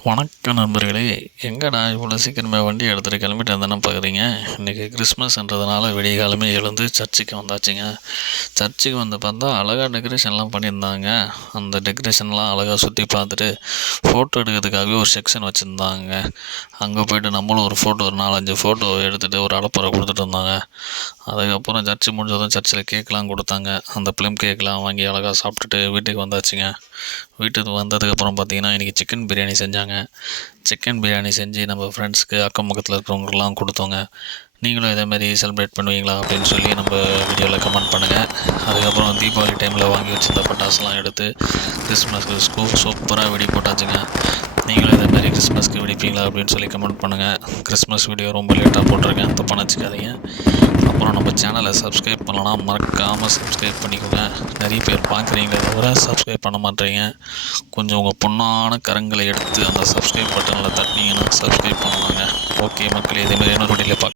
வணக்கம் நண்பர்களே. எங்கடா இவ்வளோ சீக்கிரமே வண்டி எடுத்துகிட்டு கிளம்பிட்டு தானே பார்க்குறீங்க. இன்றைக்கி கிறிஸ்மஸ்ன்றதுனால விடிய காலமே எழுந்து சர்ச்சுக்கு வந்தாச்சுங்க. சர்ச்சுக்கு வந்து பார்த்தா அழகாக டெக்கரேஷன்லாம் பண்ணியிருந்தாங்க. அந்த டெக்கரேஷன்லாம் அழகாக சுற்றி பார்த்துட்டு ஃபோட்டோ எடுக்கிறதுக்காகவே ஒரு செக்ஷன் வச்சுருந்தாங்க. அங்கே போய்ட்டு நம்மளும் ஒரு 4-5 ஃபோட்டோ எடுத்துகிட்டு ஒரு அலப்பறை கொடுத்துட்டு இருந்தாங்க. அதுக்கப்புறம் சர்ச்சு முடிஞ்சதும் சர்ச்சில் கேக்லாம் கொடுத்தாங்க. அந்த ப்ளம் கேக்லாம் வாங்கி அழகாக சாப்பிட்டுட்டு வீட்டுக்கு வந்தாச்சுங்க. வீட்டுக்கு வந்ததுக்கப்புறம் பார்த்திங்கன்னா இன்றைக்கி சிக்கன் பிரியாணி செஞ்சாங்க. சிக்கன் பிரியாணி செஞ்சு நம்ம ஃப்ரெண்ட்ஸுக்கு அக்கம் பக்கத்தில் இருக்கிறவங்களுக்குலாம் கொடுத்தோங்க. நீங்களும் இதேமாரி செலிப்ரேட் பண்ணுவீங்களா அப்படின்னு சொல்லி நம்ம வீடியோவில் கமெண்ட் பண்ணுங்கள். அதுக்கப்புறம் தீபாவளி டைமில் வாங்கி வச்சிருந்த பட்டாசுலாம் எடுத்து கிறிஸ்மஸ்க்கு சூப்பராக வெடி போட்டாச்சுங்க. நீங்களும் இதேமாரி கிறிஸ்மஸ்க்கு வெடிப்பீங்களா அப்படின்னு சொல்லி கமெண்ட் பண்ணுங்கள். கிறிஸ்மஸ் வீடியோ ரொம்ப லேட்டாக போட்டிருக்கேன், தப்பாக நினச்சிக்காதீங்க. அப்புறம் நம்ம சேனலை சப்ஸ்கிரைப் பண்ணலாம், மறக்காமல் சப்ஸ்கிரைப் பண்ணிக்கோங்க. நிறைய பேர் பார்க்குறீங்களே தவிர சப்ஸ்கிரைப் பண்ண மாட்டேறீங்க. கொஞ்சம் உங்கள் பொண்ணான கரங்களை எடுத்து அந்த சப்ஸ்கிரைப் பட்டனில் தட்டினீங்கன்னா சப்ஸ்கிரைப் பண்ணுவாங்க. ஓகே மக்களே, இதேமாதிரி இன்னொரு வீடியோவில்